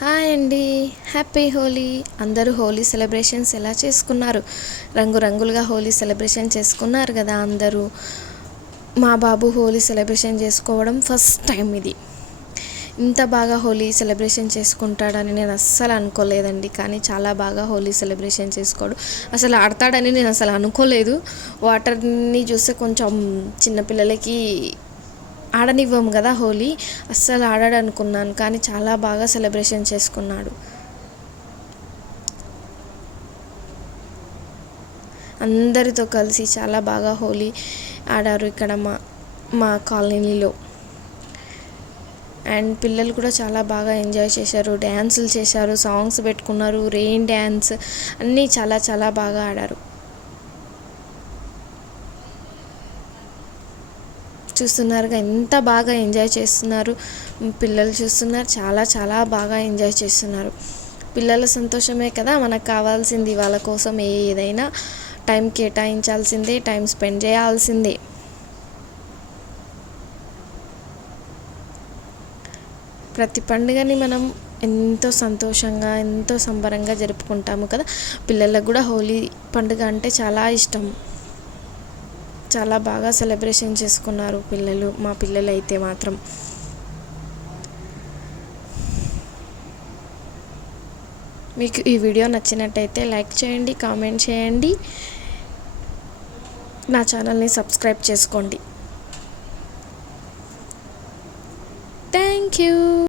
Hi అండి. Happy Holi. అందరూ Holi celebrations ఎలా చేసుకున్నారు? రంగురంగులుగా హోలీ సెలబ్రేషన్ చేసుకున్నారు కదా అందరూ. మా బాబు హోలీ సెలబ్రేషన్ చేసుకోవడం ఫస్ట్ టైం ఇది. ఇంత బాగా హోలీ సెలబ్రేషన్ చేసుకుంటాడని నేను అస్సలు అనుకోలేదండి. కానీ చాలా బాగా హోలీ సెలబ్రేషన్ చేసుకోడు. అసలు ఆడతాడని నేను అసలు అనుకోలేదు. వాటర్ని చూస్తే కొంచెం చిన్నపిల్లలకి ఆడనివ్వము కదా హోలీ, అస్సలు ఆడాడు అనుకున్నాను. కానీ చాలా బాగా సెలబ్రేషన్ చేసుకున్నాడు. అందరితో కలిసి చాలా బాగా హోలీ ఆడారు ఇక్కడ మా కాలనీలో. అండ్ పిల్లలు కూడా చాలా బాగా ఎంజాయ్ చేశారు, డ్యాన్సులు చేశారు, సాంగ్స్ పెట్టుకున్నారు, రెయిన్ డ్యాన్స్ అన్నీ చాలా చాలా బాగా ఆడారు. చూస్తున్నారుగా ఎంత బాగా ఎంజాయ్ చేస్తున్నారు పిల్లలు. చూస్తున్నారు, చాలా చాలా బాగా ఎంజాయ్ చేస్తున్నారు. పిల్లల సంతోషమే కదా మనకు కావాల్సింది. వాళ్ళ కోసం ఏదైనా టైం కేటాయించాల్సిందే, టైం స్పెండ్ చేయాల్సిందే. ప్రతి పండుగని మనం ఎంతో సంతోషంగా, ఎంతో సంబరంగా జరుపుకుంటాము కదా. పిల్లలకు కూడా హోలీ పండుగ అంటే చాలా ఇష్టం. చాలా బాగా సెలబ్రేషన్ చేసుకున్నారు పిల్లలు. మా పిల్లలు అయితే మాత్రం. మీకు ఈ వీడియో నచ్చినట్టయితే లైక్ చేయండి, కామెంట్ చేయండి, నా ఛానల్ని సబ్స్క్రైబ్ చేసుకోండి. Thank you.